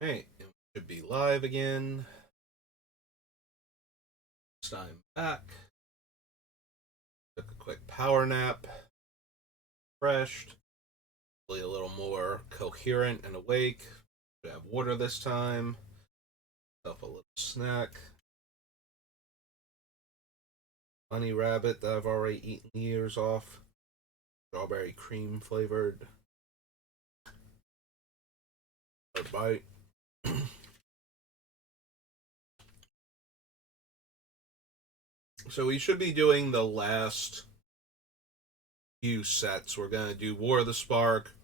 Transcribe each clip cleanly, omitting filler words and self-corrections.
Hey, it should be live again. This time back. Took a quick power nap. Refreshed. Hopefully a little more coherent and awake. Should have water this time. Myself a little snack. Honey rabbit that I've already eaten the ears off. Strawberry cream flavored. A bite. So we should be doing the last few sets. We're gonna do War of the Spark,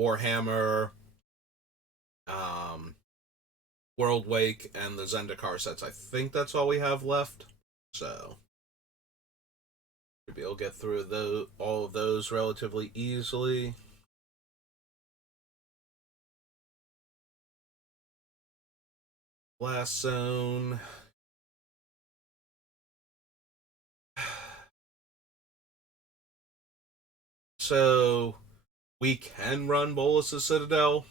Warhammer, um, World Wake, and the Zendikar sets. I think that's all we have left. So maybe I'll get through all of those relatively easily. Blast Zone. So we can run Bolus's Citadel.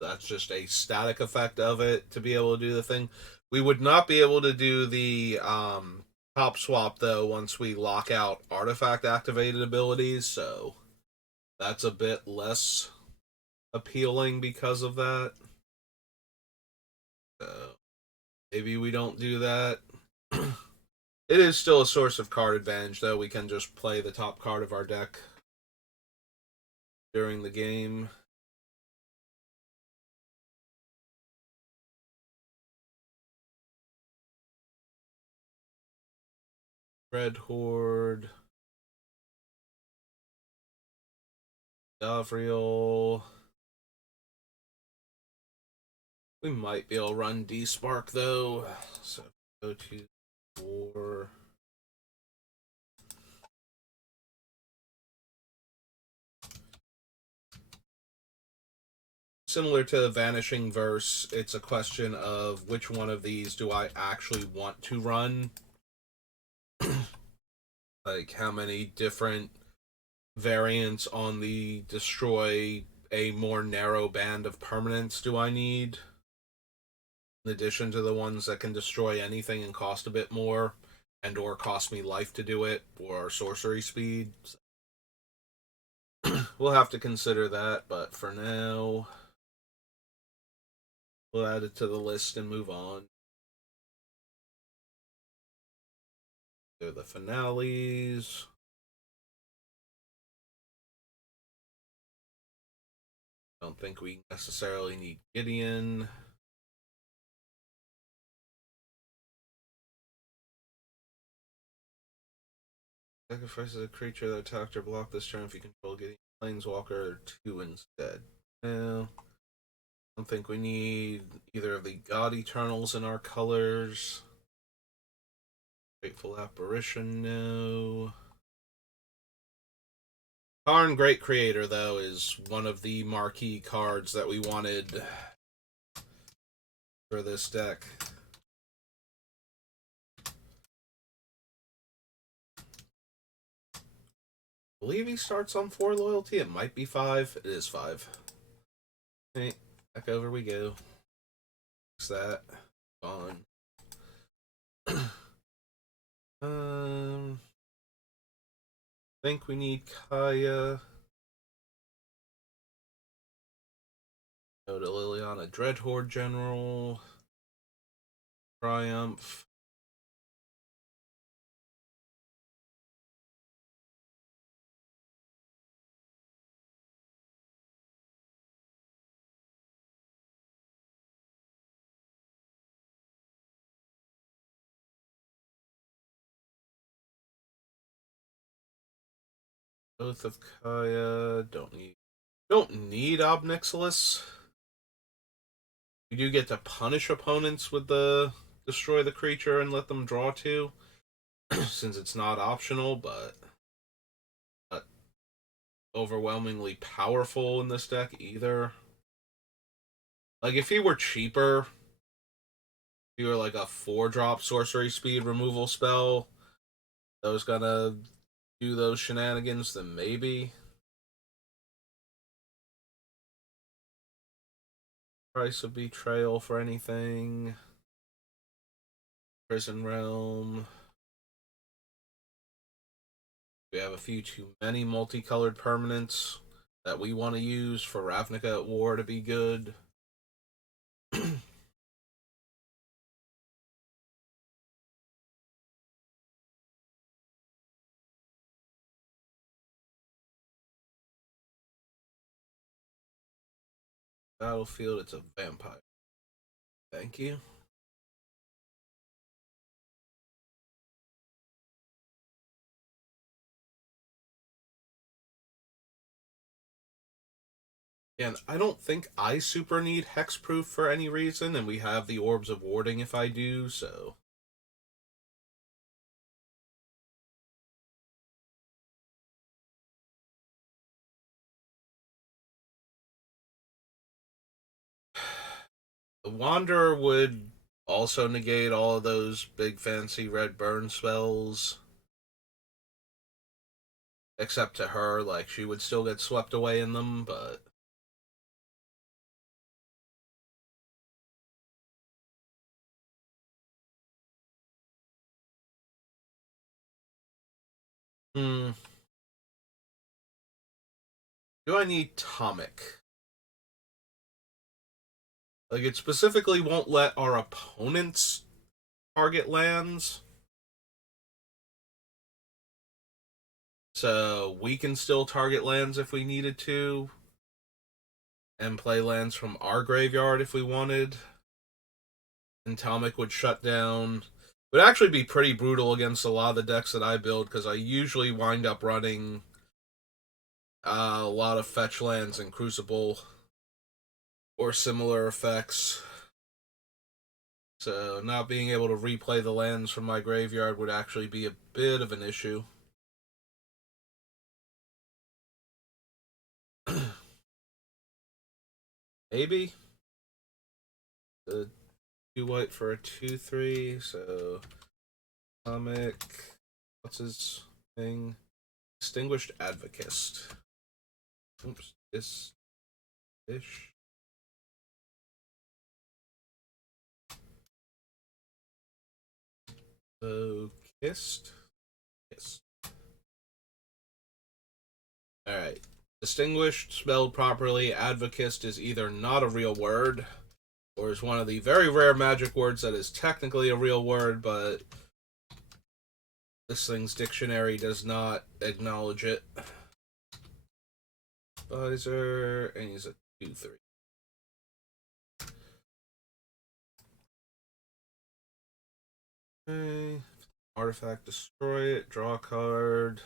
That's just a static effect of it to be able to do the thing. We would not be able to do the top swap though once we lock out artifact activated abilities, so that's a bit less appealing because of that. So maybe we don't do that. It is still a source of card advantage, though. We can just play the top card of our deck during the game. Red Horde. Gavriel. We might be able to run D-Spark, though. So go to 4. Similar to the Vanishing Verse, it's a question of which one of these do I actually want to run. Like, how many different variants on the destroy a more narrow band of permanents do I need? In addition to the ones that can destroy anything and cost a bit more, and or cost me life to do it, or sorcery speed. We'll have to consider that, but for now, we'll add it to the list and move on. To the finales. Don't think we necessarily need Gideon. Sacrifices a creature that attacked or blocked this turn if you control Gideon Planeswalker or 2 instead. No. Don't think we need either of the God Eternals in our colors. Grateful Apparition, no. Karn Great Creator, though, is one of the marquee cards that we wanted for this deck. I believe he starts on 4 loyalty. It might be 5. It is 5. Okay, back over we go. Fix that. Gone. Think we need Kaya. Go to Liliana Dreadhorde General. Triumph. Oath of Kaya. Don't need Obnixilis. We do get to punish opponents with the destroy the creature and let them draw 2, since it's not optional, but not overwhelmingly powerful in this deck either. Like, if he were cheaper, if he were like a 4-drop sorcery speed removal spell that was gonna do those shenanigans, then maybe. Price of Betrayal for anything. Prison Realm. We have a few too many multicolored permanents that we want to use for Ravnica at War to be good. Battlefield, it's a vampire. Thank you. And I don't think I super need hexproof for any reason, and we have the Orbs of Warding if I do, so. The Wanderer would also negate all of those big fancy red burn spells. Except to her, like, she would still get swept away in them, but. Hmm. Do I need Tomic? Like, it specifically won't let our opponents target lands. So we can still target lands if we needed to. And play lands from our graveyard if we wanted. And Tomic would shut down. Would actually be pretty brutal against a lot of the decks that I build, because I usually wind up running a lot of fetch lands in Crucible or similar effects. So not being able to replay the lands from my graveyard would actually be a bit of an issue. Maybe. The 2 white for a 2/3, so Comic. What's his thing? Distinguished Advocist. Oops, this fish. So kissed. Yes. Alright. Distinguished, spelled properly, advocist is either not a real word, or is one of the very rare magic words that is technically a real word, but this thing's dictionary does not acknowledge it. Advisor, and he's a 2/3. Okay. Artifact, destroy it, draw a card.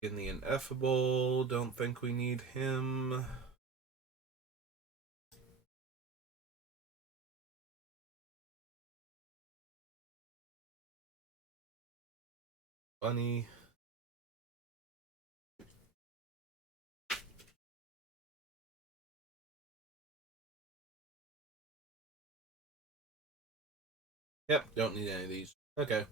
In the Ineffable, don't think we need him. Bunny. Yep, don't need any of these. Okay.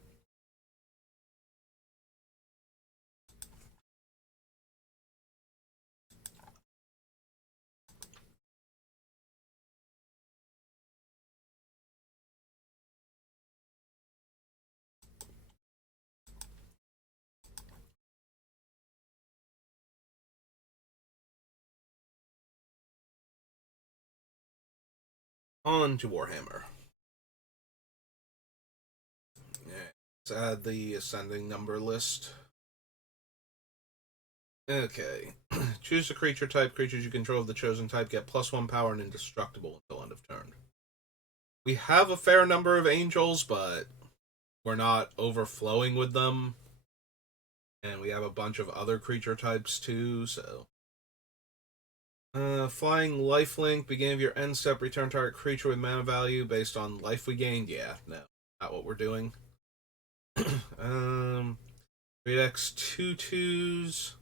On to Warhammer. Yeah, let's add the ascending number list. Okay. Choose the creature type. Creatures you control of the chosen type get +1 power and indestructible until end of turn. We have a fair number of angels, but we're not overflowing with them. And we have a bunch of other creature types too, so. Flying lifelink. Beginning of your end step, return target creature with mana value based on life we gained. Yeah, no, not what we're doing. 3x 2/2s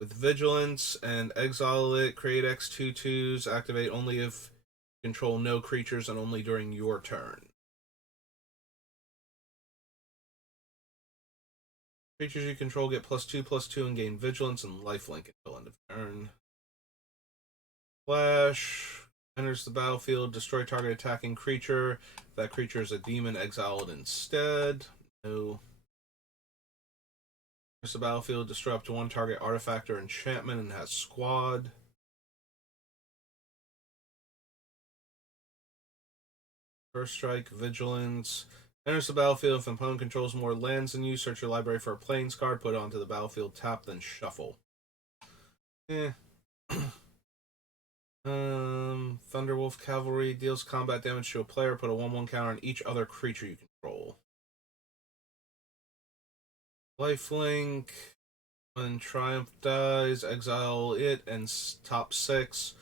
with vigilance and exile it. Create X 2/2s. Activate only if you control no creatures and only during your turn. Creatures you control get +2/+2 and gain vigilance and lifelink until end of turn. Flash enters the battlefield, destroy target attacking creature. If that creature is a demon, exile it instead. No. Enters the battlefield, destroy up to one target artifact or enchantment, and has squad. First strike, vigilance. Enters the battlefield. If an opponent controls more lands than you, search your library for a plains card, put it onto the battlefield, tap, then shuffle. Eh. Thunderwolf Cavalry deals combat damage to a player. Put a 1/1 counter on each other creature you control. Lifelink. When Triumph dies, exile it and top 6.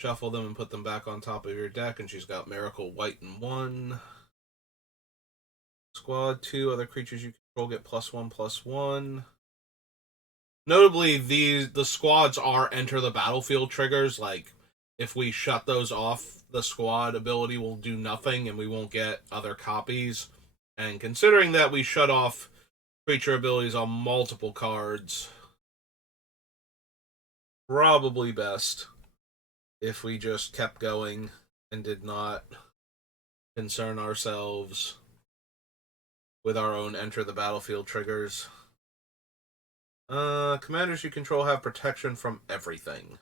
Shuffle them and put them back on top of your deck. And she's got Miracle White and 1. Squad 2. Other creatures you control get +1/+1. Notably, the squads are enter the battlefield triggers. Like, if we shut those off, the squad ability will do nothing and we won't get other copies. And considering that we shut off creature abilities on multiple cards, probably best if we just kept going and did not concern ourselves with our own enter the battlefield triggers. Commanders you control have protection from everything.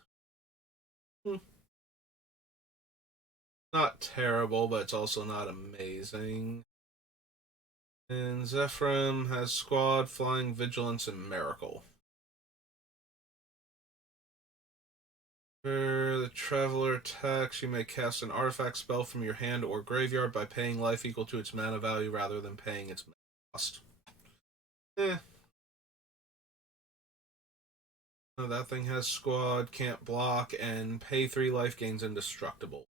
Not terrible, but it's also not amazing. And Zephyrim has squad, flying, vigilance, and miracle. For the traveler attacks, you may cast an artifact spell from your hand or graveyard by paying life equal to its mana value rather than paying its mana cost. That thing has squad, can't block, and pay 3 life gains indestructible.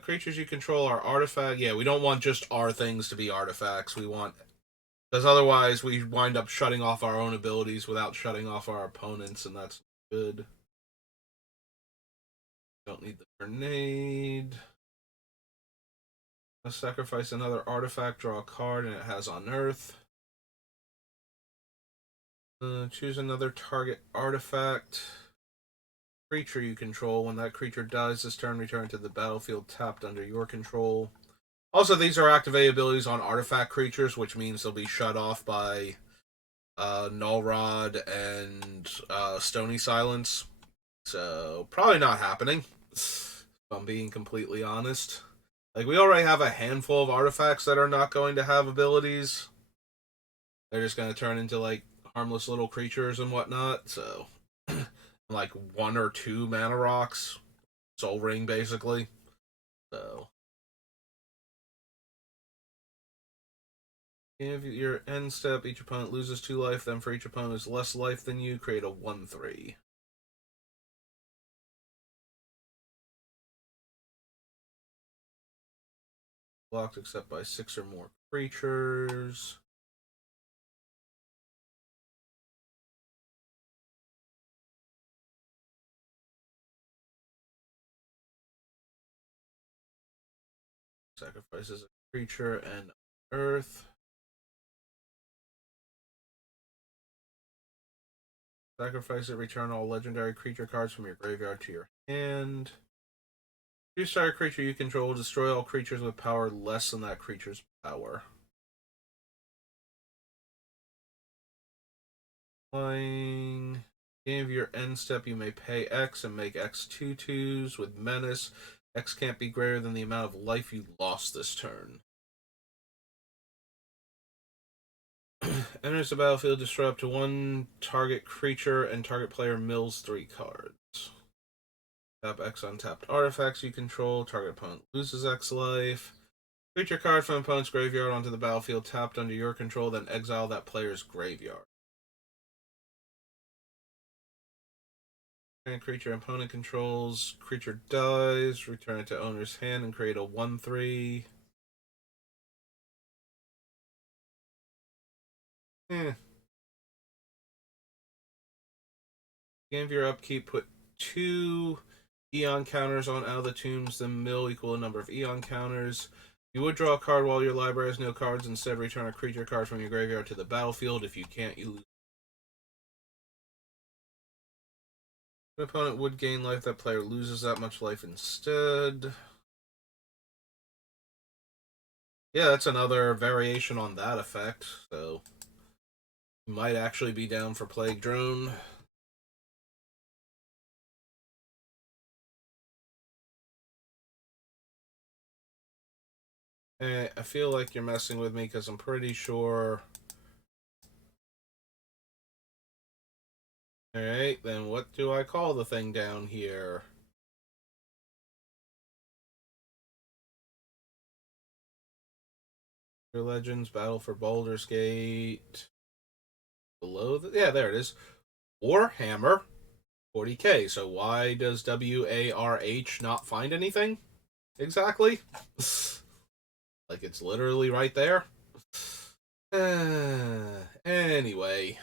Creatures you control are artifact. Yeah, we don't want just our things to be artifacts. We want... Because otherwise we wind up shutting off our own abilities without shutting off our opponents, and that's good. Don't need the grenade. Let's sacrifice another artifact, draw a card, and it has Unearth. Choose another target artifact. Creature you control. When that creature dies this turn, return to the battlefield tapped under your control. Also, these are activate abilities on artifact creatures, which means they'll be shut off by Null Rod and Stony Silence. So, probably not happening, if I'm being completely honest. Like, we already have a handful of artifacts that are not going to have abilities. They're just going to turn into, like, harmless little creatures and whatnot, so... like 1 or 2 mana rocks. Soul Ring, basically. So... if your end step, each opponent loses 2 life, then for each opponent who's less life than you, create a 1/3. Blocked except by 6 or more creatures. Sacrifices a creature and earth. Sacrifice it, return all legendary creature cards from your graveyard to your hand. Choose target creature you control, destroy all creatures with power less than that creature's power. Playing. Beginning of your end step, you may pay X and make X 2/2s with menace. X can't be greater than the amount of life you lost this turn. Enters the battlefield, destroy up to 1 target creature, and target player mills 3 cards. Tap X untapped artifacts you control. Target opponent loses X life. Creature card from opponent's graveyard onto the battlefield tapped under your control, then exile that player's graveyard. And creature opponent controls. Creature dies. Return it to owner's hand and create a 1/3. Game of your upkeep, put 2 Eon counters on out of the tombs, then mill equal a number of Eon counters. You would draw a card while your library has no cards. Instead, return a creature card from your graveyard to the battlefield. If you can't, you lose. An opponent would gain life. That player loses that much life instead. Yeah, that's another variation on that effect. So, you might actually be down for Plague Drone. I feel like you're messing with me because I'm pretty sure. Alright, then what do I call the thing down here? Your Legends, Battle for Baldur's Gate. Below the. Yeah, there it is. Warhammer 40k. So why does WARH not find anything? Exactly? Like it's literally right there? Anyway.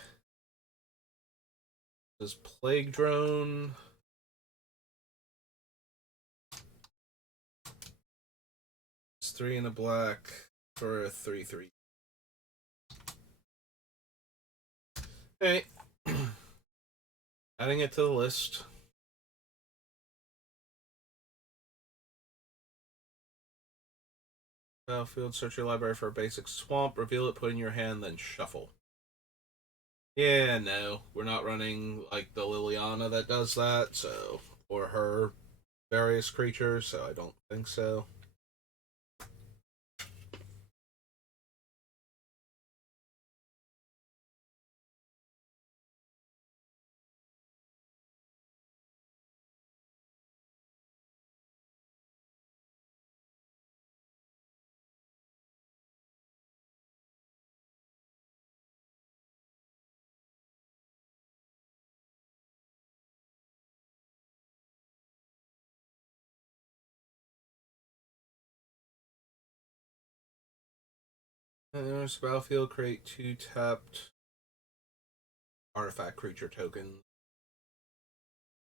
This Plague Drone. It's 3 in the black for a 3/3. Hey. Adding it to the list. Battlefield, search your library for a basic swamp, reveal it, put in your hand, then shuffle. Yeah, no. We're not running like the Liliana that does that, so or her various creatures, so I don't think so. Battlefield, create 2 tapped artifact creature token.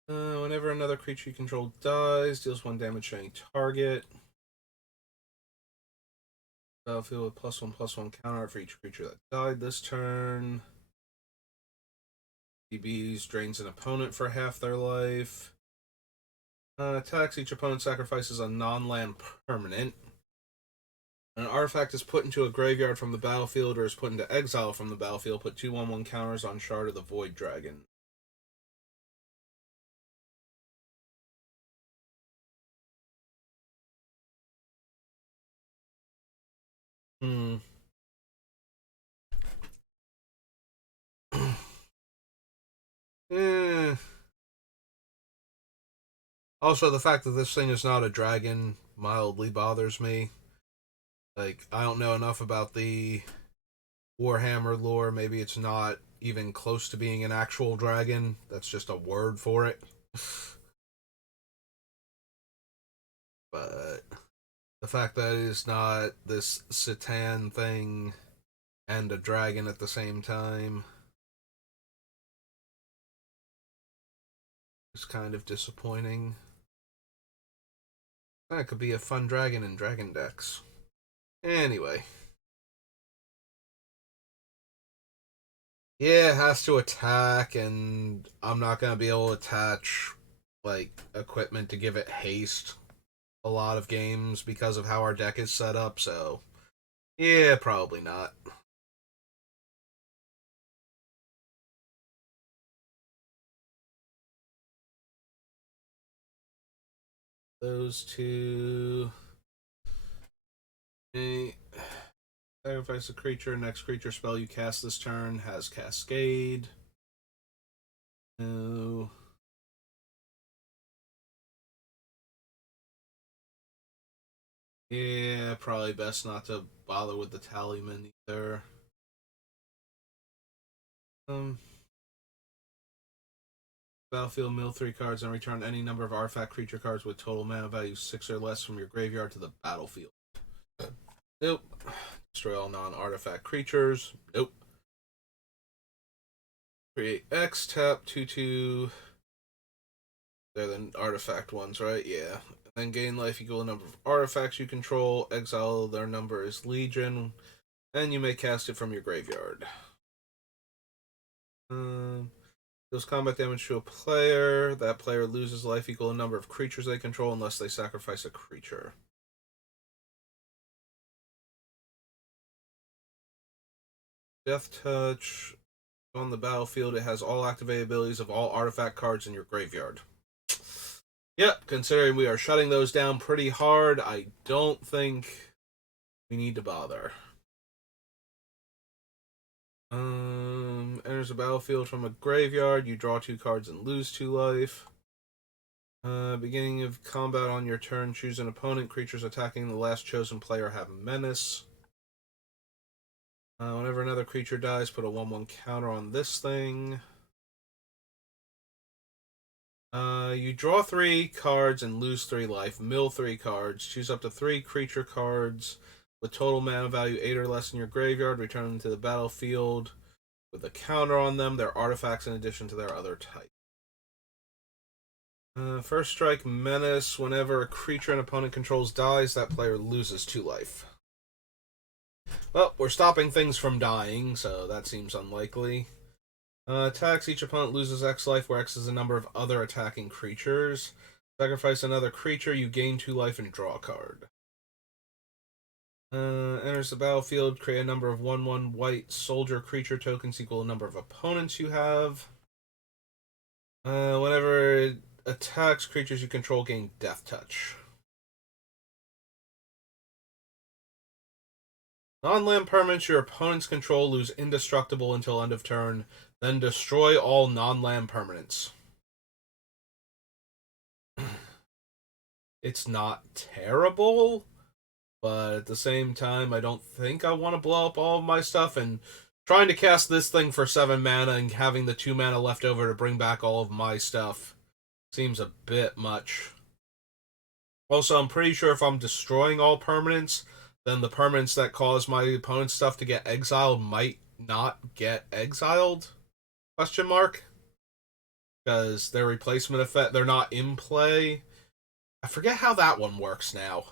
Whenever another creature you control dies, deals 1 damage to any target. Battlefield with +1/+1 counter for each creature that died this turn. DBs drains an opponent for half their life. Attacks, each opponent sacrifices a non-land permanent. An artifact is put into a graveyard from the battlefield or is put into exile from the battlefield. Put 2/1/1 counters on Shard of the Void Dragon. Hmm. eh. Also, the fact that this thing is not a dragon mildly bothers me. Like, I don't know enough about the Warhammer lore. Maybe it's not even close to being an actual dragon. That's just a word for it. But the fact that it is not this Satan thing and a dragon at the same time is kind of disappointing. That could be a fun dragon in dragon decks. Anyway. Yeah, it has to attack, and I'm not going to be able to attach, like, equipment to give it haste a lot of games because of how our deck is set up, so yeah, probably not. Those two. Sacrifice a creature. Next creature spell you cast this turn has Cascade. No. Yeah, probably best not to bother with the Tallyman either. Um, Battlefield, mill 3 cards and return any number of artifact creature cards with total mana value 6 or less from your graveyard to the battlefield. Nope. Destroy all non-artifact creatures. Nope. Create X, tap 2/2. They're the artifact ones, right? Yeah. Then gain life equal to the number of artifacts you control. Exile, their number is Legion. And you may cast it from your graveyard. Deals combat damage to a player. That player loses life equal to the number of creatures they control unless they sacrifice a creature. Death Touch. On the battlefield, it has all activated abilities of all artifact cards in your graveyard. Yep, considering we are shutting those down pretty hard, I don't think we need to bother. Enters the battlefield from a graveyard. You draw 2 cards and lose 2 life. Beginning of combat on your turn, choose an opponent. Creatures attacking the last chosen player have menace. Whenever another creature dies, put a 1/1 counter on this thing. You draw 3 cards and lose 3 life. Mill 3 cards. Choose up to 3 creature cards with total mana value 8 or less in your graveyard. Return them to the battlefield with a counter on them. They're artifacts in addition to their other type. First strike, menace. Whenever a creature an opponent controls dies, that player loses 2 life. Well, we're stopping things from dying, so that seems unlikely. Attacks, each opponent loses X life, where X is the number of other attacking creatures. Sacrifice another creature, you gain 2 life and draw a card. Enters the battlefield, create a number of 1/1 white soldier creature tokens equal to the number of opponents you have. Whenever it attacks creatures you control, gain Death Touch. Non-land permanents your opponents control lose indestructible until end of turn, then destroy all non-land permanents. It's not terrible, but at the same time, I don't think I want to blow up all of my stuff, and trying to cast this thing for 7 mana and having the 2 mana left over to bring back all of my stuff seems a bit much. Also, I'm pretty sure if I'm destroying all permanents, then the permanents that cause my opponent's stuff to get exiled might not get exiled? Question mark? Because their replacement effect, they're not in play. I forget how that one works now.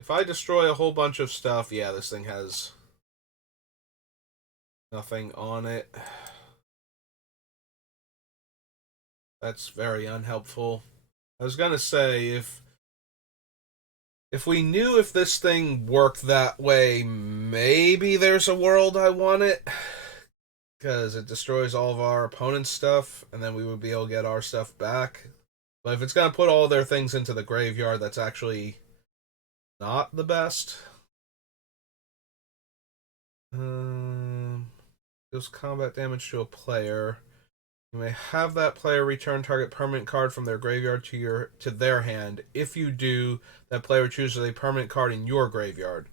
If I destroy a whole bunch of stuff, yeah, this thing has nothing on it. That's very unhelpful. I was gonna say, if we knew if this thing worked that way, maybe there's a world I want it. Because it destroys all of our opponent's stuff, and then we would be able to get our stuff back. But if it's going to put all their things into the graveyard, that's actually not the best. Deals combat damage to a player. You may have that player return target permanent card from their graveyard to their hand. If you do, that player chooses a permanent card in your graveyard.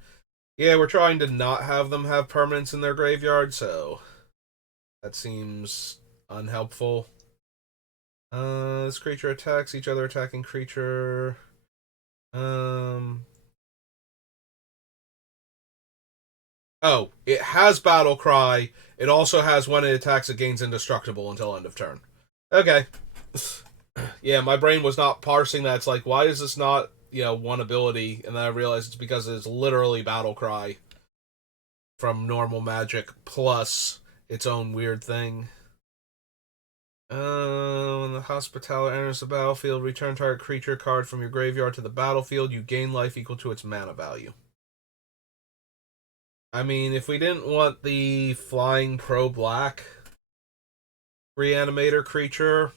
Yeah, we're trying to not have them have permanents in their graveyard, so that seems unhelpful. This creature attacks each other attacking creature. Oh, it has Battle Cry. It also has when it attacks, it gains indestructible until end of turn. Okay. Yeah, my brain was not parsing that. It's like, why is this not, one ability? And then I realized it's because it's literally Battle Cry from normal magic plus its own weird thing. When the Hospitaller enters the battlefield, return target creature card from your graveyard to the battlefield. You gain life equal to its mana value. I mean, if we didn't want the flying pro black reanimator creature,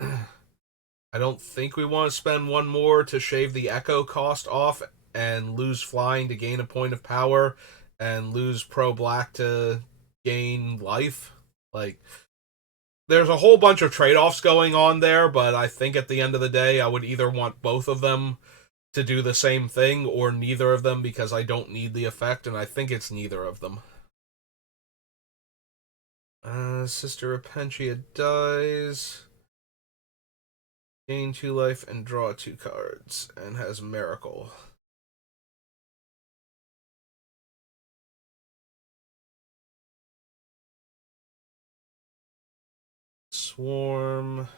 I don't think we want to spend 1 more to shave the echo cost off and lose flying to gain a point of power and lose pro black to gain life. Like, there's a whole bunch of trade-offs going on there, but I think at the end of the day, I would either want both of them to do the same thing or neither of them because I don't need the effect, and I think it's neither of them. Sister Repentia dies. Gain 2 life and draw 2 cards, and has Miracle. Swarm.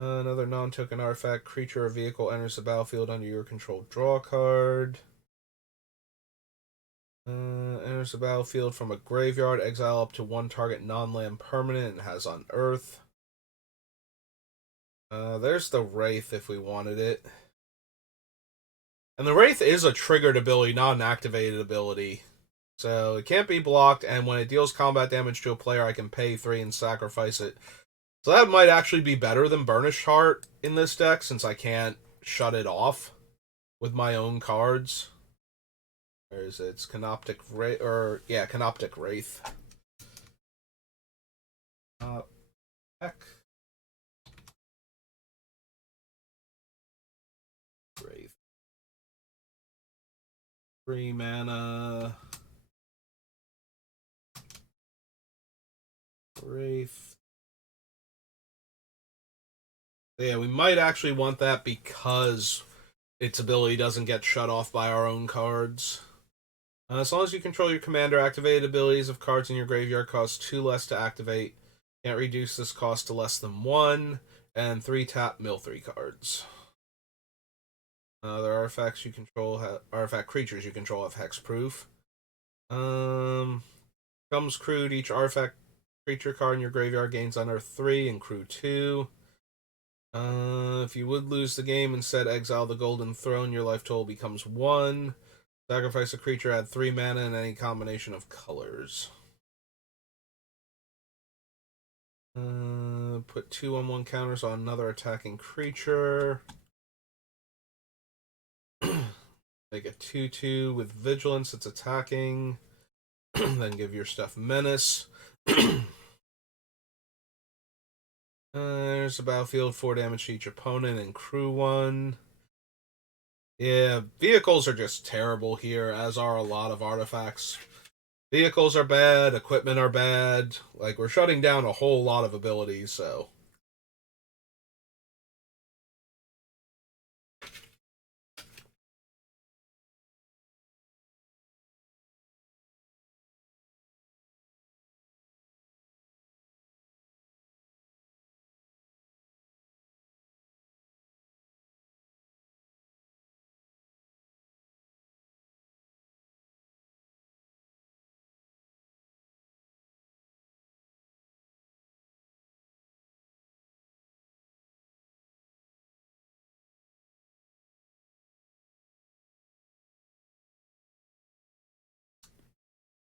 Another non-token artifact. Creature or vehicle enters the battlefield under your control. Draw a card. Enters There's a battlefield from a graveyard. Exile up to one target non-land permanent and has Unearth. There's the Wraith if we wanted it. And the Wraith is a triggered ability, not an activated ability. So it can't be blocked, and when it deals combat damage to a player, I can pay 3 and sacrifice it. So that might actually be better than Burnished Heart in this deck, since I can't shut it off with my own cards. Where is it? It's Canoptic Wraith, Canoptic Wraith. Heck. Wraith. 3 mana. Wraith. Yeah, we might actually want that because its ability doesn't get shut off by our own cards. As long as you control your commander, activated abilities of cards in your graveyard cost 2 less to activate. Can't reduce this cost to less than 1. And 3 tap, mill 3 cards. Other artifacts you control, artifact creatures you control have hexproof. Comes crewed, each artifact creature card in your graveyard gains Unearth 3 and crew 2. If you would lose the game, instead exile the Golden Throne, your life total becomes 1. Sacrifice a creature, add 3 mana in any combination of colors. Put 2/1 counters on another attacking creature. Make a 2/2 with Vigilance, it's attacking. Then give your stuff Menace. There's a battlefield, 4 damage to each opponent, and crew 1. Yeah, vehicles are just terrible here, as are a lot of artifacts. Vehicles are bad, equipment are bad. Like, we're shutting down a whole lot of abilities, so.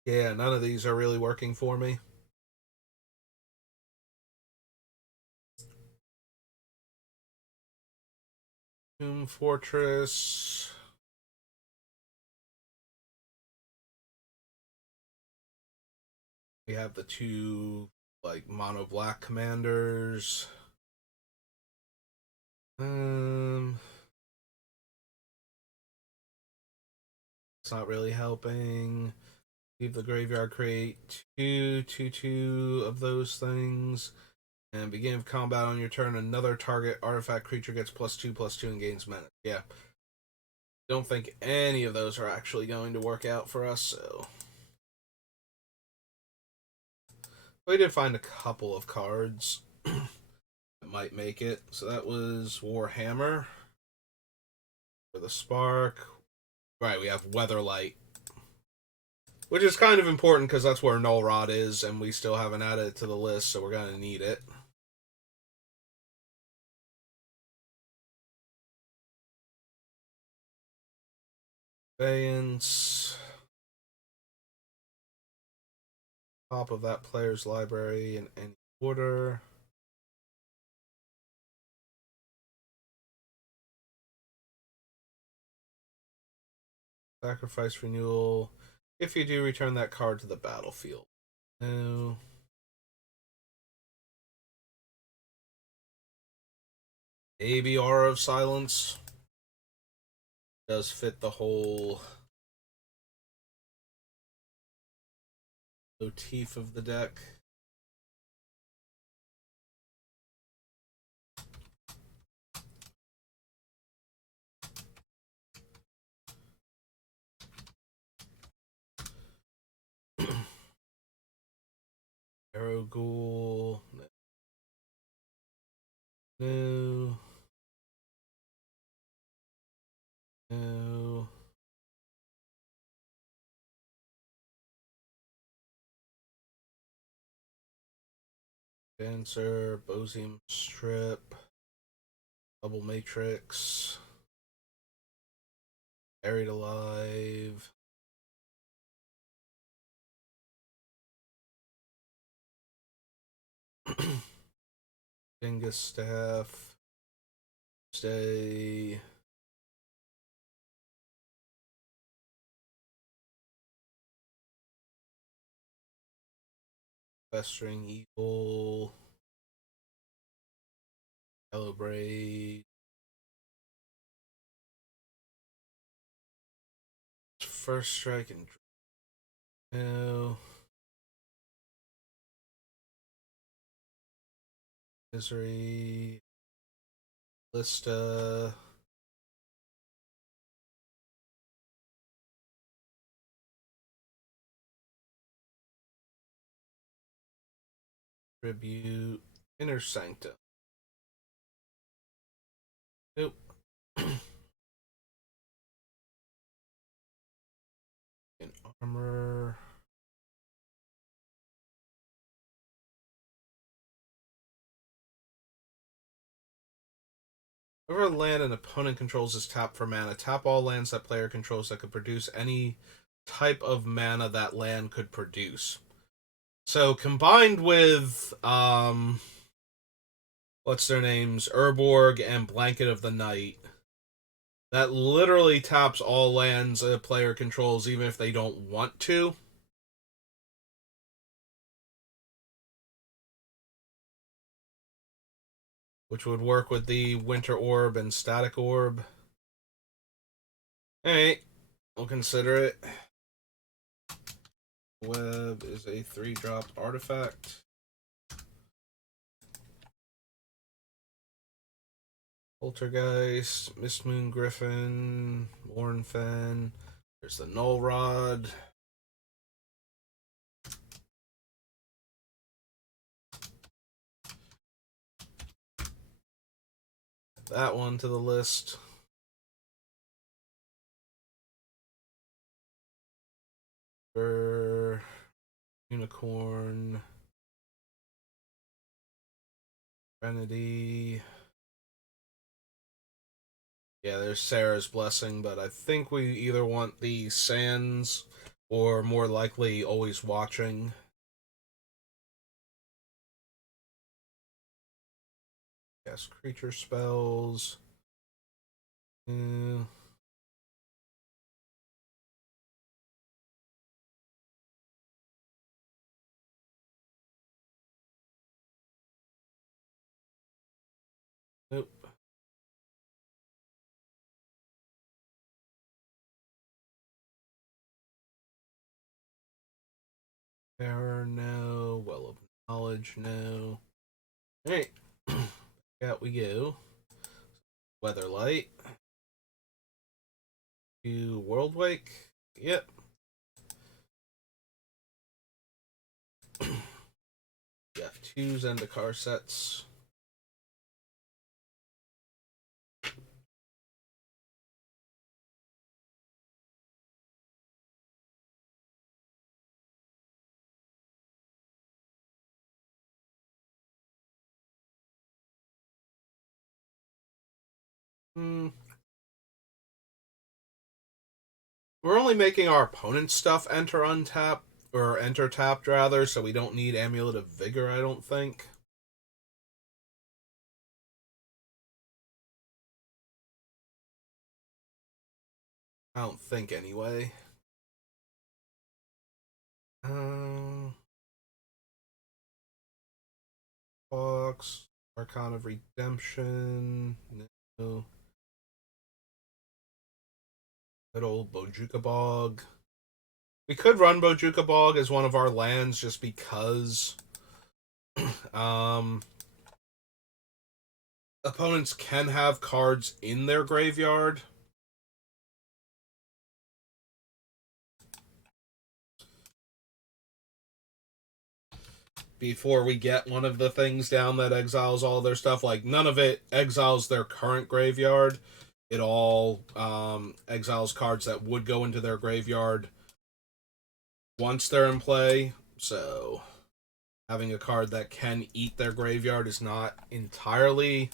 Yeah, none of these are really working for me. Tomb Fortress. We have the 2, like, mono black commanders. It's not really helping. Leave the graveyard, create 2/2/2 of those things. And begin combat on your turn. Another target artifact creature gets +2/+2 and gains mana. Yeah. Don't think any of those are actually going to work out for us, so. We did find a couple of cards that might make it. So that was Warhammer for the Spark. Right, we have Weatherlight. Which is kind of important because that's where Null Rod is, and we still haven't added it to the list, so we're going to need it. Abeyance. Top of that player's library in any order. Sacrifice renewal. If you do, return that card to the battlefield. No. Maybe Aura of Silence. Does fit the whole motif of the deck. Arrow Ghoul. No. No. Dancer, Bosium Strip, Double Matrix, Buried Alive. Genghis Staff. Stay. Festering Evil. Yellow Braid. First Strike and no. Misery. Lista. Tribute. Inner Sanctum. Nope. In armor. Whenever a land an opponent controls is tapped for mana, tap all lands that player controls that could produce any type of mana that land could produce. So combined with what's their names? Urborg and Blanket of the Night. That literally taps all lands a player controls even if they don't want to. Which would work with the Winter Orb and Static Orb. Alright, we'll consider it. Web is a 3-drop artifact. Poltergeist, Mistmoon Griffin, Warnfen. There's the Null Rod. That one to the list. Unicorn. Trinity. Yeah, there's Sarah's Blessing, but I think we either want the Sands or more likely Always Watching. Yes, creature spells. Yeah. Nope. Error, no. Well of Knowledge, no. Alright. Out we go. Weatherlight. To World Wake. Yep. Got 2 Zendikar sets. Hmm. We're only making our opponent's stuff enter untap, or enter tapped rather, so we don't need Amulet of Vigor, I don't think. I don't think anyway. Fox, Archon of Redemption, no. Good old Bojuka Bog. We could run Bojuka Bog as one of our lands just because opponents can have cards in their graveyard. Before we get one of the things down that exiles all their stuff. Like, none of it exiles their current graveyard. It all exiles cards that would go into their graveyard once they're in play. So Having a card that can eat their graveyard is not entirely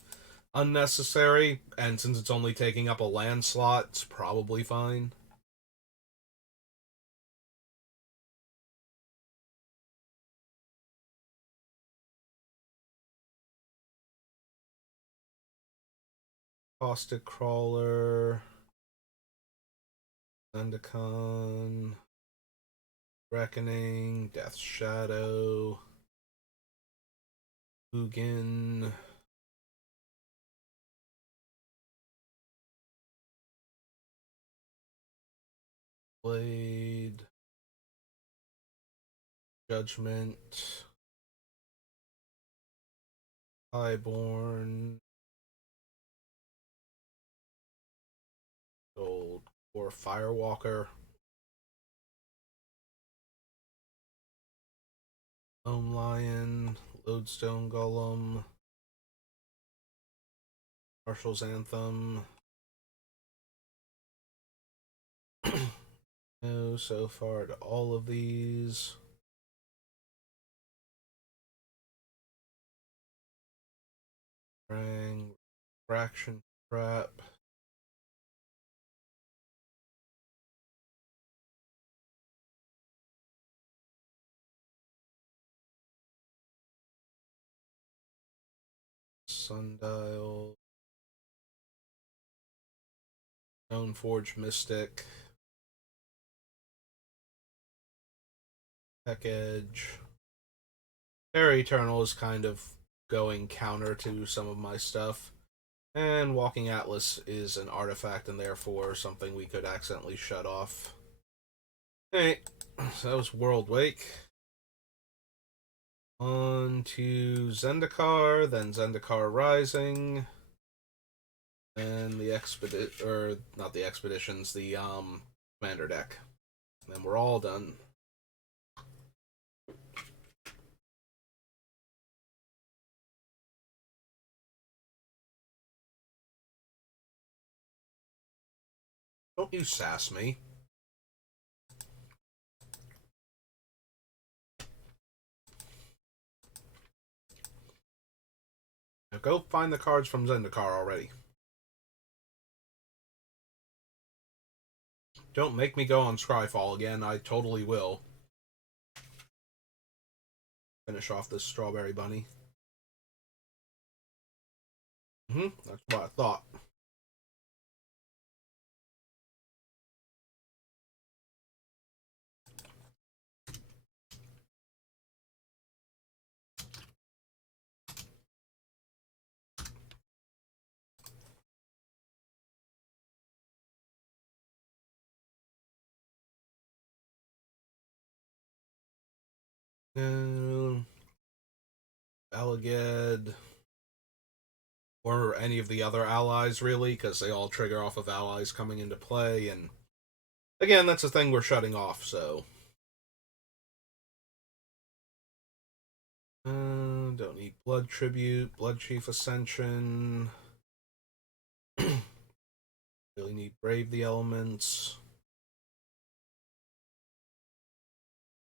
unnecessary, and since it's only taking up a land slot, it's probably fine. Caustic Crawler, Zendikon, Reckoning, Death's Shadow, Ugin, Blade, Judgment, Highborn, Gold, or Firewalker, Home Lion, Lodestone Golem, Marshall's Anthem. No, so far to all of these. Rang, Fraction Trap. Sundial. Stoneforge Mystic. Tech Edge. Fairy Eternal is kind of going counter to some of my stuff. And Walking Atlas is an artifact and therefore something we could accidentally shut off. Hey, so that was World Wake. On to Zendikar, then Zendikar Rising, and the not the expeditions, the commander deck. And then we're all done. Don't you sass me. Now go find the cards from Zendikar already. Don't make me go on Scryfall again. I totally will. Finish off this Strawberry Bunny. That's what I thought. Alleged. Or any of the other allies, really, because they all trigger off of allies coming into play, and again, that's a thing we're shutting off, so. Don't need Blood Tribute, Blood Chief Ascension. Really need Brave the Elements.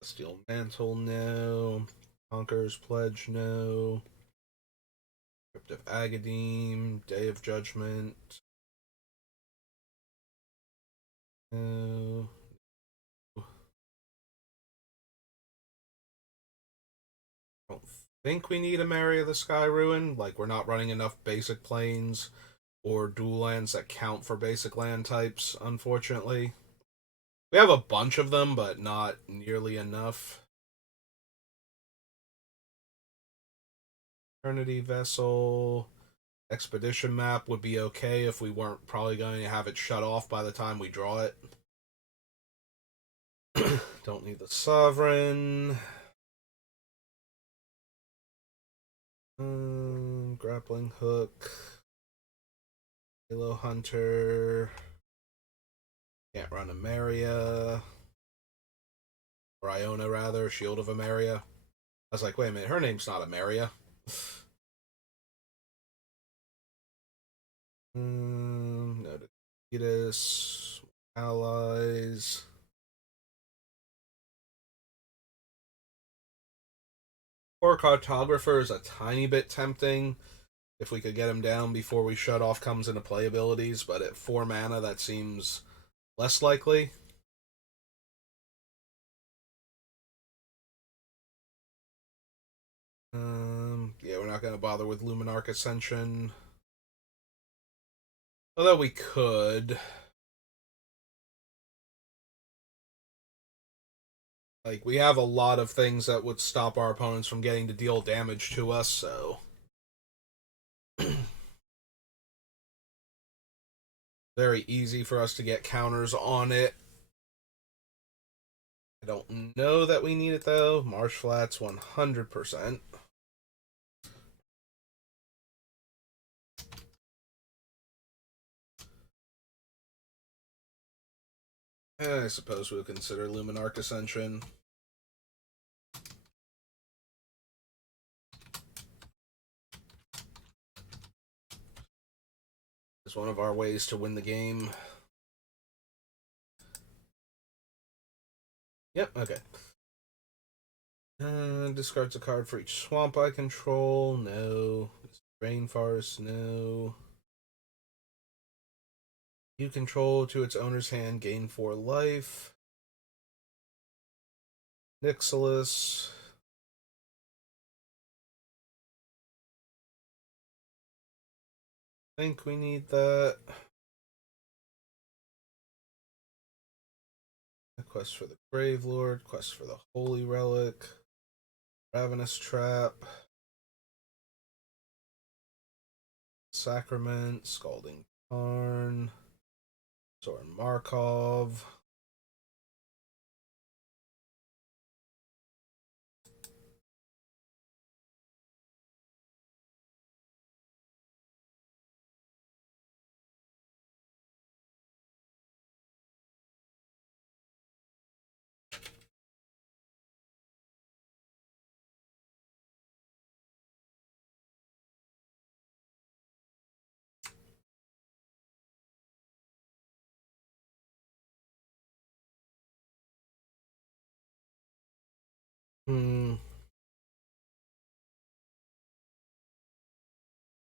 Steel Mantle, no. Conqueror's Pledge, no. Crypt of Agadim, Day of Judgment. No. I don't think we need a Mary of the Sky Ruin. Like, we're not running enough basic planes or dual lands that count for basic land types, unfortunately. We have a bunch of them, but not nearly enough. Eternity Vessel. Expedition Map would be okay if we weren't probably going to have it shut off by the time we draw it. Don't need the Sovereign. Grappling Hook. Halo Hunter. Can't run Ameria. Or Iona, rather. Shield of Ameria. I was like, wait a minute, her name's not Ameria. No Defeatus. Allies. Or Cartographer is a tiny bit tempting if we could get him down before we shut off comes into play abilities, but at 4 mana that seems less likely. Yeah, we're not going to bother with Luminarch Ascension. Although we could. Like, we have a lot of things that would stop our opponents from getting to deal damage to us, so. Very easy for us to get counters on it. I don't know that we need it, though. Marsh Flats, 100%. I suppose we'll consider Luminarch Ascension. It's one of our ways to win the game. Yep, okay. Discards a card for each swamp I control. No. Rainforest, no. You control to its owner's hand, gain 4 life. Nixilis. I think we need that. A quest for the Grave Lord, quest for the Holy Relic, Ravenous Trap, Sacrament, Scalding Tarn, Soren Markov.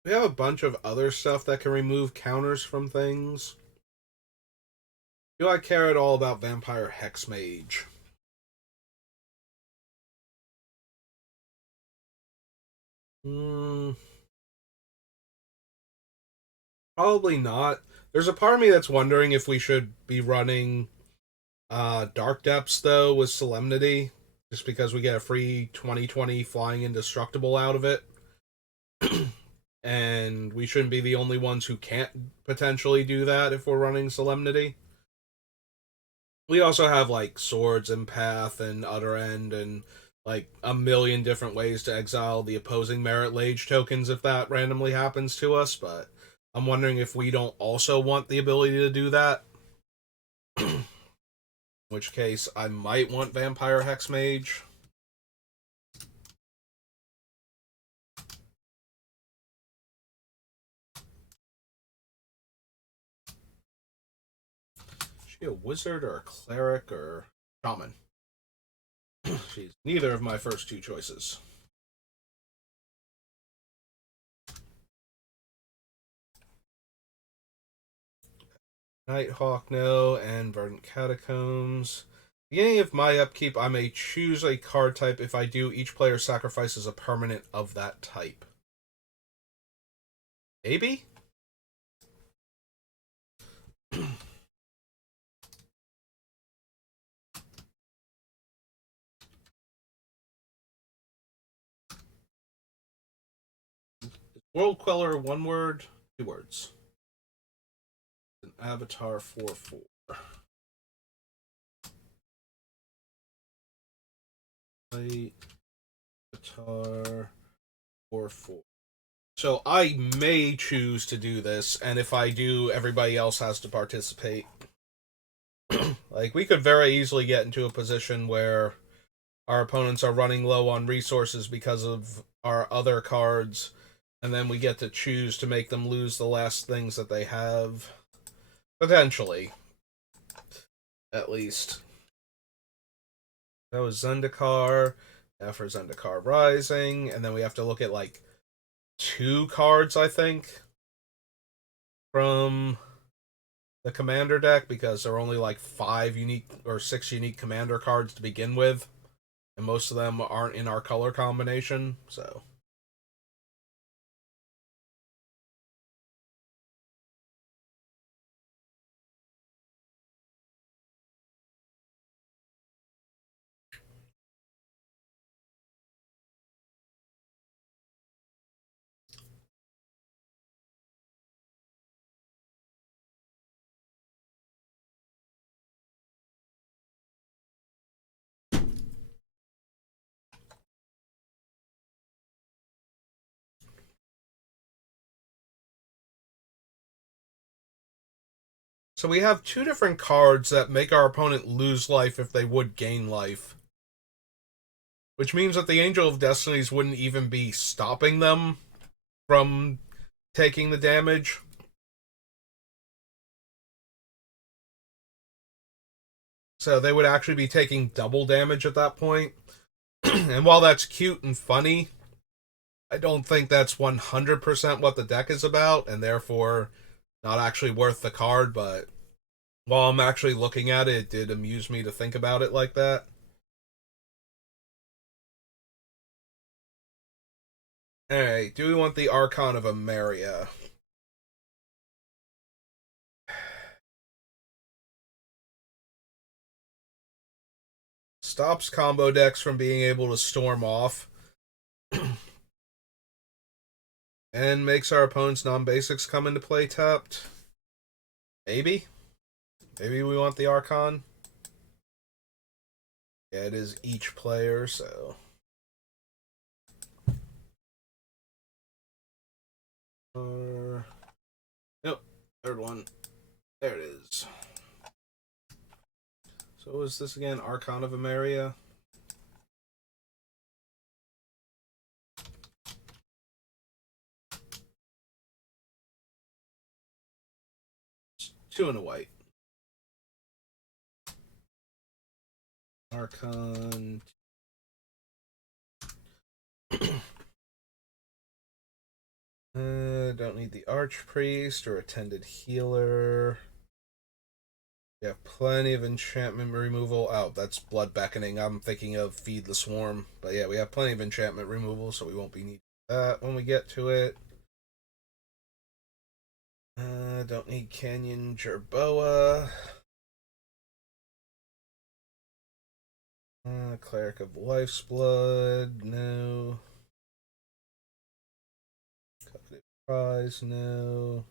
We have a bunch of other stuff that can remove counters from things. Do I care at all about Vampire Hexmage? Probably not. There's a part of me that's wondering if we should be running Dark Depths, though, with Solemnity, just because we get a free 20/20 Flying Indestructible out of it. And we shouldn't be the only ones who can't potentially do that if we're running Solemnity. We also have, like, Swords and Path and Utter End and, like, a million different ways to exile the opposing Merit Lage tokens if that randomly happens to us, but I'm wondering if we don't also want the ability to do that. In which case, I might want Vampire Hexmage. Is she a wizard or a cleric or shaman? She's neither of my first 2 choices. Nighthawk, no, and Verdant Catacombs. Beginning of my upkeep, I may choose a card type. If I do, each player sacrifices a permanent of that type. Maybe? World Queller, 1 word, 2 words. An Avatar 4/4. Light Avatar 4/4. So I may choose to do this, and if I do, everybody else has to participate. Like, we could very easily get into a position where our opponents are running low on resources because of our other cards, and then we get to choose to make them lose the last things that they have. Potentially. At least. That was Zendikar. For Zendikar Rising, and then we have to look at like 2 cards, I think, from the commander deck because there are only like 5 unique or 6 unique commander cards to begin with, and most of them aren't in our color combination. So we have 2 different cards that make our opponent lose life if they would gain life, which means that the Angel of Destinies wouldn't even be stopping them from taking the damage. So they would actually be taking double damage at that point. And while that's cute and funny, I don't think that's 100% what the deck is about, and therefore not actually worth the card. But while I'm actually looking at it, it did amuse me to think about it like that. Alright, do we want the Archon of Emeria? Stops combo decks from being able to storm off. And makes our opponent's non-basics come into play tapped. Maybe? Maybe we want the Archon? Yeah, it is each player, so... Nope, third one. There it is. So what was this again? Archon of Emeria? Two and a white. Archon. Don't need the Archpriest or Attended Healer. We have plenty of enchantment removal. Oh, that's Blood Beckoning. I'm thinking of Feed the Swarm. But yeah, we have plenty of enchantment removal, so we won't be needing that when we get to it. Don't need Canyon Jerboa. Cleric of Life's Blood, no. Coveted Prize, no.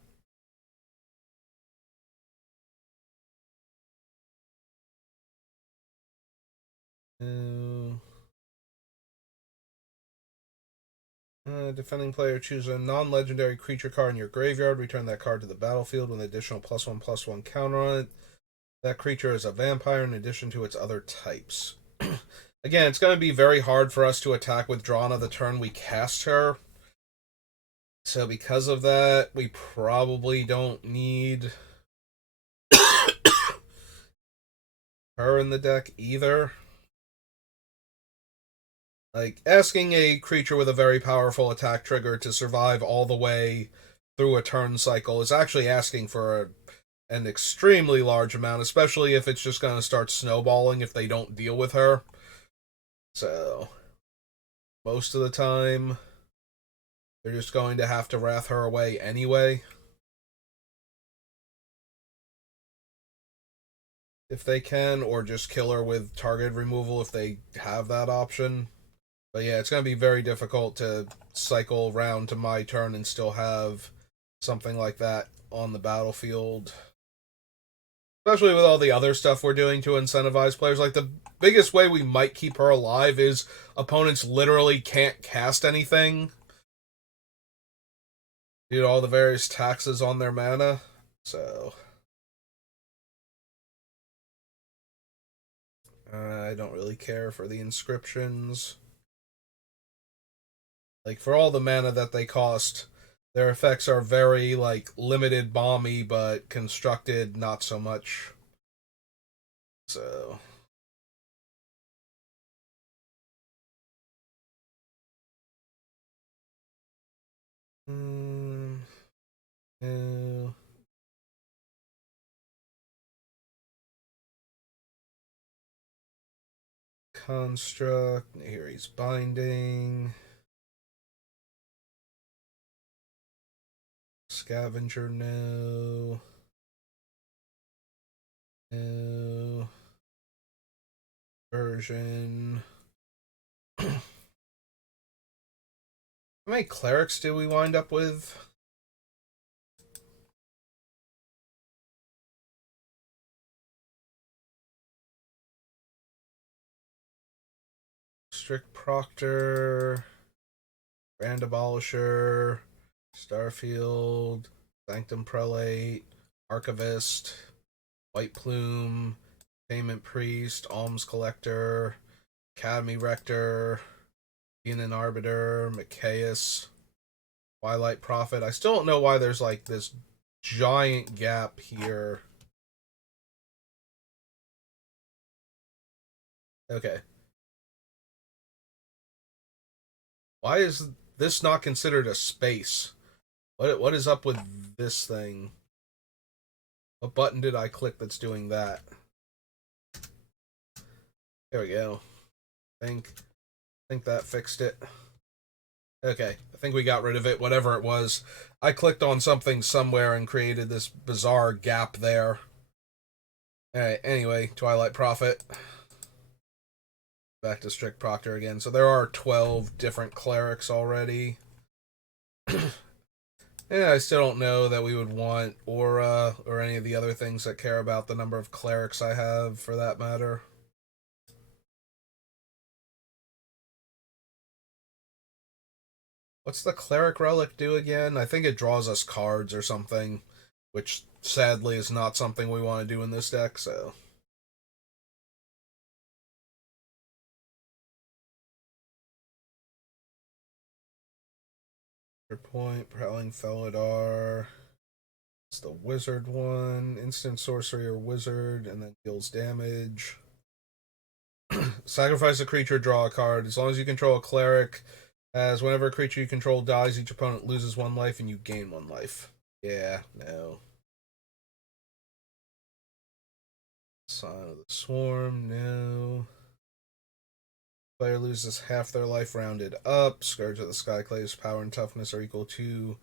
No. Defending player, choose a non-legendary creature card in your graveyard. Return that card to the battlefield with an additional +1/+1 counter on it. That creature is a vampire in addition to its other types. Again, it's going to be very hard for us to attack with Drana the turn we cast her. So because of that, we probably don't need her in the deck either. Like, asking a creature with a very powerful attack trigger to survive all the way through a turn cycle is actually asking for an extremely large amount, especially if it's just going to start snowballing if they don't deal with her. So, most of the time, they're just going to have to wrath her away anyway. If they can, or just kill her with target removal if they have that option. But yeah, it's going to be very difficult to cycle round to my turn and still have something like that on the battlefield. Especially with all the other stuff we're doing to incentivize players. Like, the biggest way we might keep her alive is opponents literally can't cast anything due to all the various taxes on their mana. So, I don't really care for the inscriptions. Like, for all the mana that they cost, their effects are very, like, limited bomby, but constructed not so much. So, Construct. Here he's binding. Scavenger, no. No. Version. How many clerics do we wind up with? Strict Proctor, Grand Abolisher, Starfield, Sanctum Prelate, Archivist, White Plume, Payment Priest, Alms Collector, Academy Rector, Being Arbiter, Micaeus, Twilight Prophet. I still don't know why there's like this giant gap here. Okay. Why is this not considered a space? What is up with this thing? What button did I click that's doing that? There we go. Think that fixed it. Okay, I think we got rid of it, whatever it was. I clicked on something somewhere and created this bizarre gap there. Alright, anyway, Twilight Prophet. Back to Strict Proctor again. So there are 12 different clerics already. Yeah, I still don't know that we would want Aura or any of the other things that care about the number of clerics I have, for that matter. What's the Cleric Relic do again? I think it draws us cards or something, which sadly is not something we want to do in this deck, so... Point, Prowling Felidar. It's the wizard one. Instant sorcery or wizard, and then deals damage. Sacrifice a creature, draw a card. As long as you control a cleric, as whenever a creature you control dies, each opponent loses 1 life and you gain 1 life. Yeah, no. Sign of the Swarm, no. Player loses half their life rounded up. Scourge of the Skyclave's power and toughness are equal to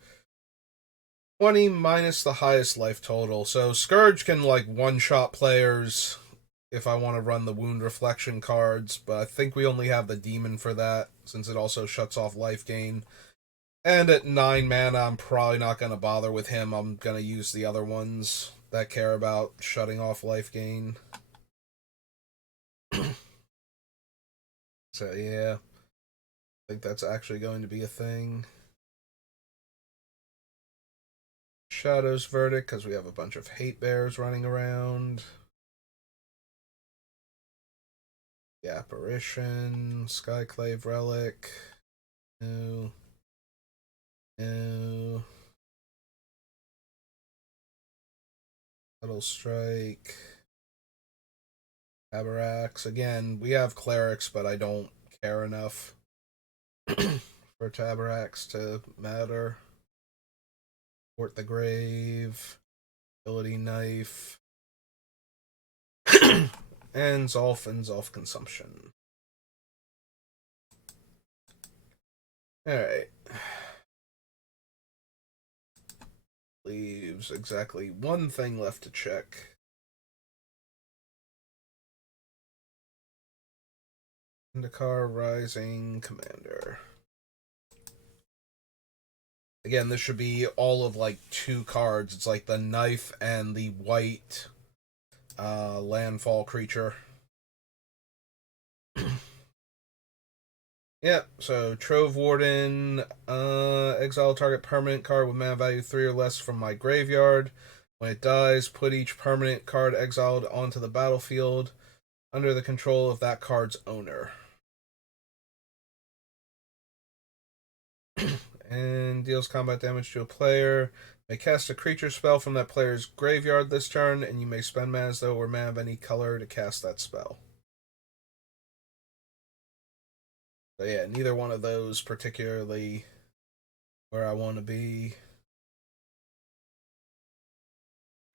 20 minus the highest life total. So Scourge can like one-shot players if I want to run the Wound Reflection cards, but I think we only have the Demon for that, since it also shuts off life gain. And at 9 mana, I'm probably not going to bother with him. I'm going to use the other ones that care about shutting off life gain. So yeah, I think that's actually going to be a thing. Shadow's Verdict, because we have a bunch of hate bears running around. The Apparition, Skyclave Relic. No. No. Subtle Strike. Tabarax. Again, we have clerics, but I don't care enough for Tabarax to matter. Port the Grave. Ability Knife. And Zolf Consumption. Alright. Leaves exactly 1 thing left to check. Indikar Rising Commander. Again, this should be all of like 2 cards. It's like the knife and the white landfall creature. Yeah, so Trove Warden, exile target permanent card with mana value 3 or less from my graveyard. When it dies, put each permanent card exiled onto the battlefield under the control of that card's owner. And deals combat damage to a player. May cast a creature spell from that player's graveyard this turn, and you may spend mana as though it were mana of any color to cast that spell. So yeah, neither one of those particularly where I want to be.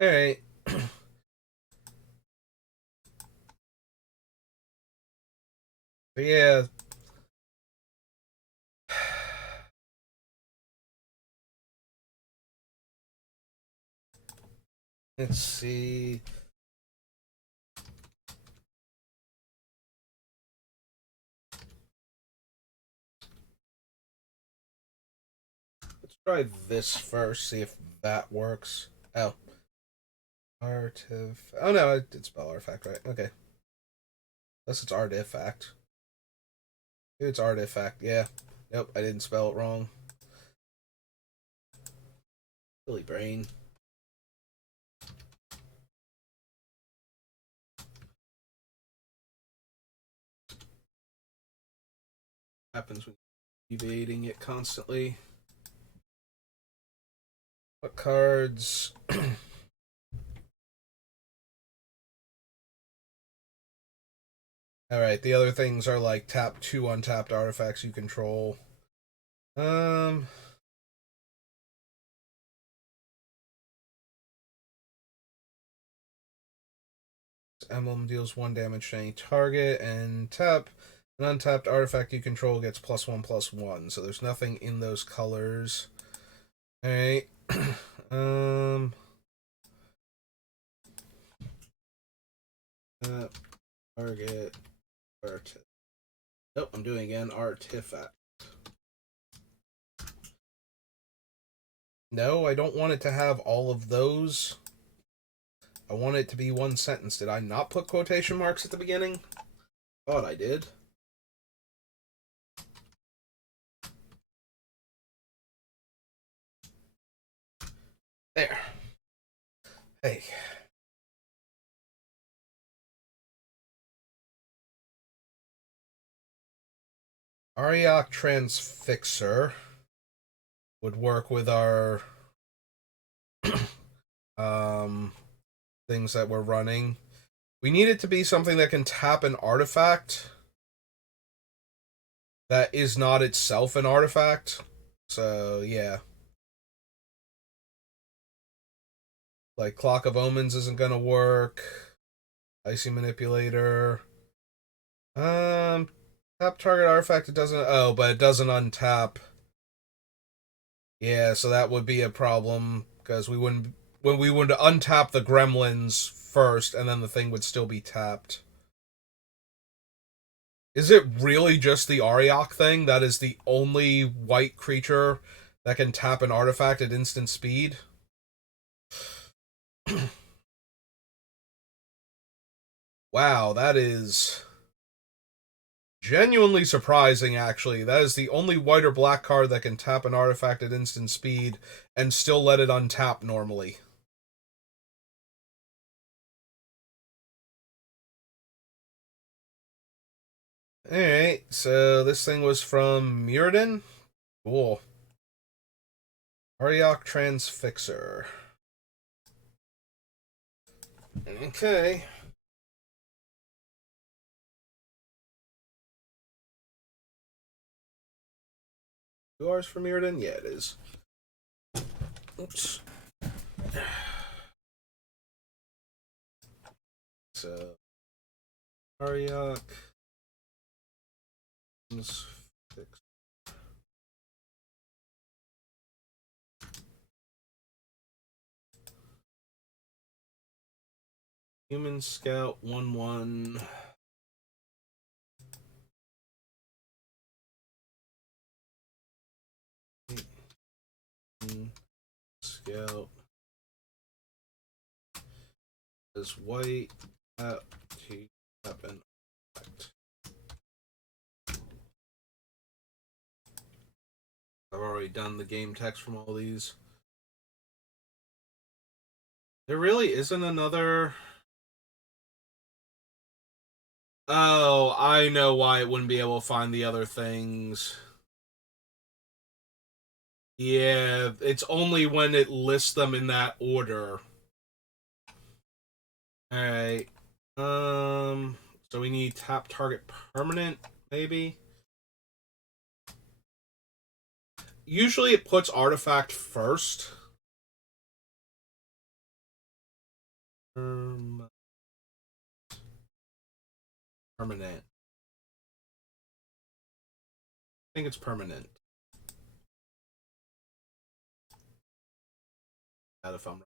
Alright. But yeah. Let's see. Let's try this first, see if that works. Oh. Artifact. Oh no, I did spell artifact right. Okay. Unless it's artifact. Maybe it's artifact, yeah. Nope, I didn't spell it wrong. Silly brain. Happens when deviating it constantly. What cards? Alright, the other things are like tap 2 untapped artifacts you control. Emblem deals 1 damage to any target, and tap an untapped artifact you control gets +1/+1. So there's nothing in those colors. Alright. Target artifact. Nope, I'm doing again. Artifact. No, I don't want it to have all of those. I want it to be one sentence. Did I not put quotation marks at the beginning? Thought I did. There. Hey. Ariok Transfixer would work with our things that we're running. We need it to be something that can tap an artifact that is not itself an artifact. So, yeah. Like, Clock of Omens isn't gonna work. Icy Manipulator. Tap target artifact, it doesn't... Oh, but it doesn't untap. Yeah, so that would be a problem, because we wouldn't... When we would untap the gremlins first, and then the thing would still be tapped. Is it really just the Ariok thing that is the only white creature that can tap an artifact at instant speed? Wow, that is genuinely surprising, actually. That is the only white or black card that can tap an artifact at instant speed and still let it untap normally. Alright, so this thing was from Mirrodin? Cool. Ariok Transfixer. Okay. 2 hours for Mirrodin? Yeah, it is. Oops. So, Ariok. Human Scout 1/1. Scout is white. Tap and effect. I've already done the game text from all these. There really isn't another. Oh, I know why it wouldn't be able to find the other things. Yeah, it's only when it lists them in that order. Alright. So we need tap target permanent, maybe? Usually it puts artifact first. Permanent. think it's permanent. That if I'm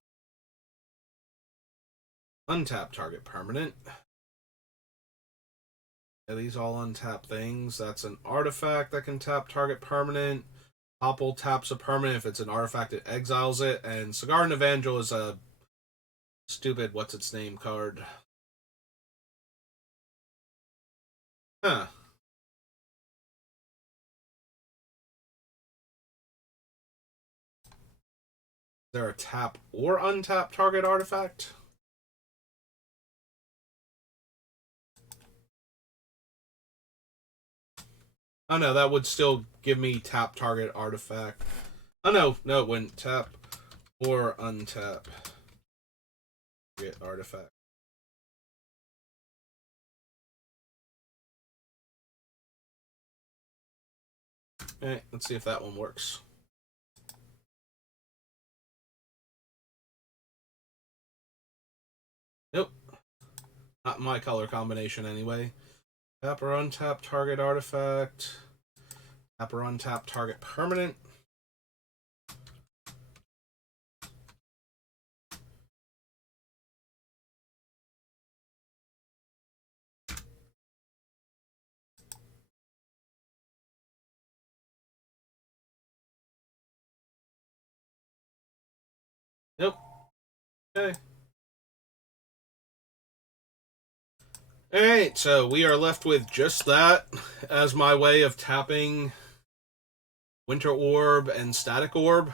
untap target permanent. Yeah, these all untap things. That's an artifact that can tap target permanent. Topple taps a permanent if it's an artifact, it exiles it. And Cigar and Evangel is a stupid what's its name card. Huh. Is there a tap or untap target artifact? Oh no, that would still give me tap target artifact. Oh no, no, it wouldn't. Tap or untap target artifact. Alright, let's see if that one works. Nope. Not my color combination anyway. Tap or untap target artifact. Tap or untap target permanent. Nope. Okay. Alright, so we are left with just that as my way of tapping Winter Orb and Static Orb.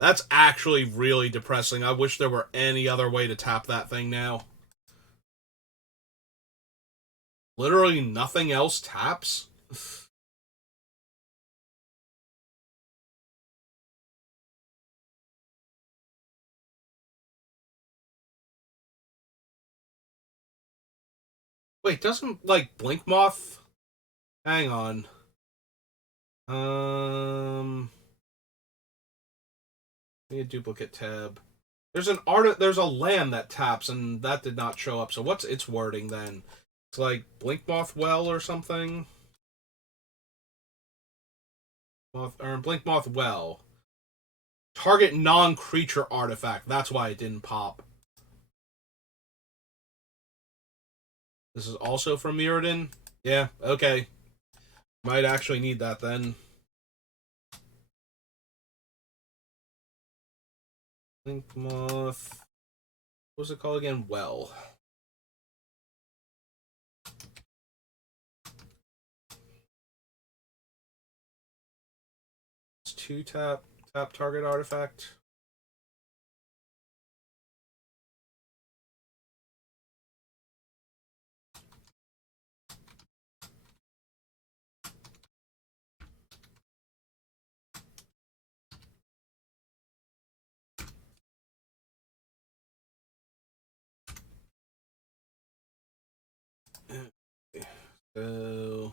That's actually really depressing. I wish there were any other way to tap that thing now. Literally nothing else taps? Wait, doesn't, like, Blink Moth? Hang on. Need a duplicate tab. There's a land that taps, and that did not show up. So what's its wording then? It's like Blink Moth Well or something. Blink Moth Well. Target non-creature artifact. That's why it didn't pop. This is also from Mirrodin. Yeah, okay. Might actually need that then. Blink Moth. What was it called again? Well. It's 2-tap. Tap target artifact. So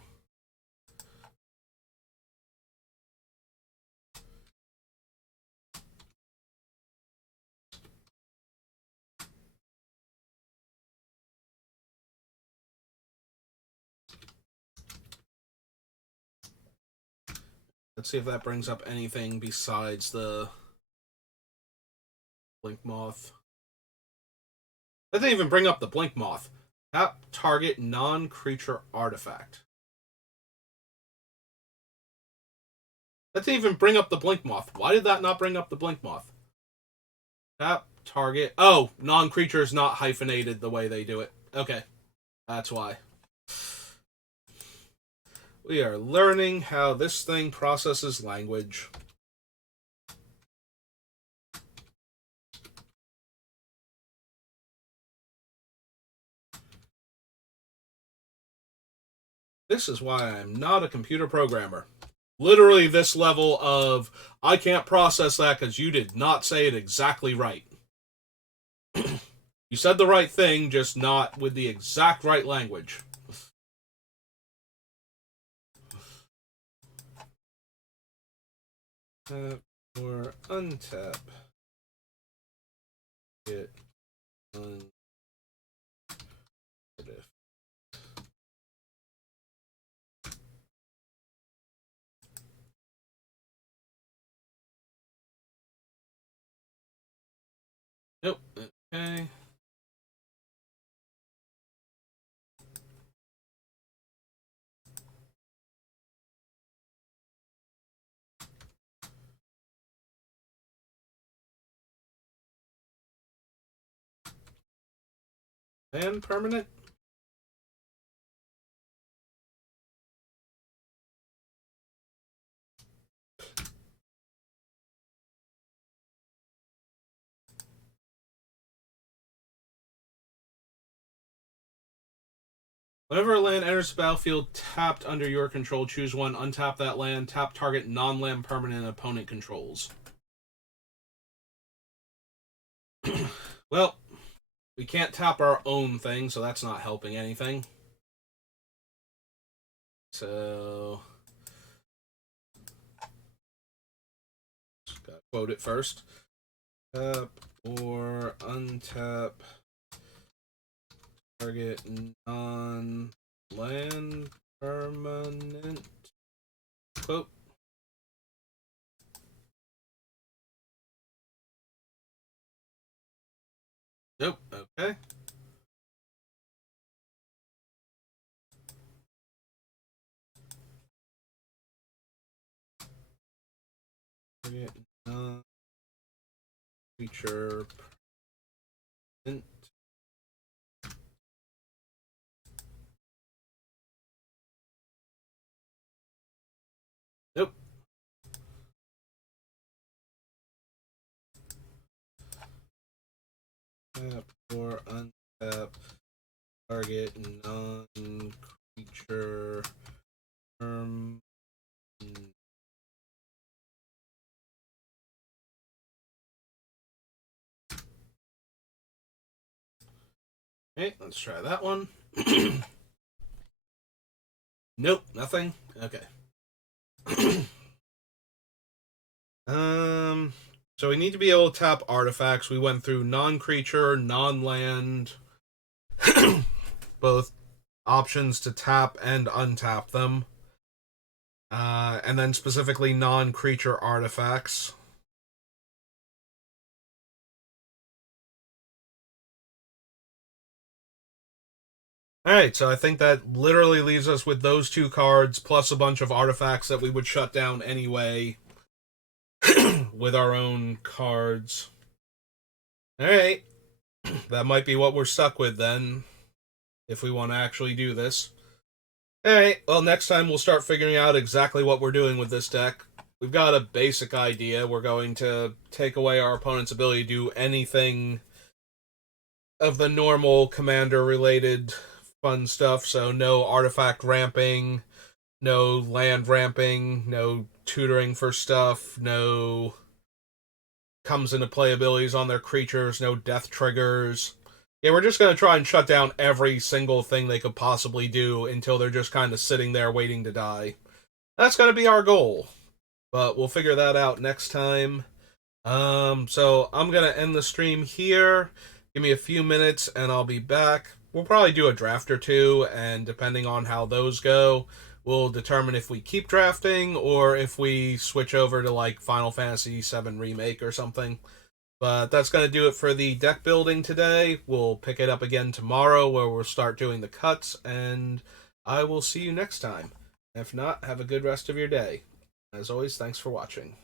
let's see if that brings up anything besides the Blink Moth. That didn't even bring up the Blink Moth. Tap target non-creature artifact. That didn't even bring up the Blink Moth. Why did that not bring up the Blink Moth? Tap target. Oh, non-creature is not hyphenated the way they do it. Okay, that's why. We are learning how this thing processes language. This is why I'm not a computer programmer. Literally this level of, I can't process that because you did not say it exactly right. You said the right thing, just not with the exact right language. Tap or untap. Get un. Okay. And permanent. Whenever a land enters the battlefield tapped under your control, choose one, untap that land, tap target non-land permanent opponent controls. Well, we can't tap our own thing, so that's not helping anything. So, gotta quote it first. Tap or untap target non-land permanent. Quote. Nope. Okay. Target non-creature permanent. Nope. Tap or untap target non-creature permanent. Okay, let's try that one. Nope, nothing. Okay. So we need to be able to tap artifacts. We went through non-creature, non-land, both options to tap and untap them. And then specifically non-creature artifacts. Alright, so I think that literally leaves us with those two cards, plus a bunch of artifacts that we would shut down anyway with our own cards. Alright, that might be what we're stuck with then, if we want to actually do this. Alright, well, next time we'll start figuring out exactly what we're doing with this deck. We've got a basic idea. We're going to take away our opponent's ability to do anything of the normal commander-related fun stuff, so no artifact ramping, no land ramping, no tutoring for stuff, no comes into play abilities on their creatures, no death triggers. Yeah, we're just going to try and shut down every single thing they could possibly do until they're just kind of sitting there waiting to die. That's going to be our goal. But we'll figure that out next time. So I'm going to end the stream here. Give me a few minutes and I'll be back. We'll probably do a draft or two, and depending on how those go, we'll determine if we keep drafting or if we switch over to like Final Fantasy VII Remake or something. But that's going to do it for the deck building today. We'll pick it up again tomorrow where we'll start doing the cuts, and I will see you next time. If not, have a good rest of your day. As always, thanks for watching.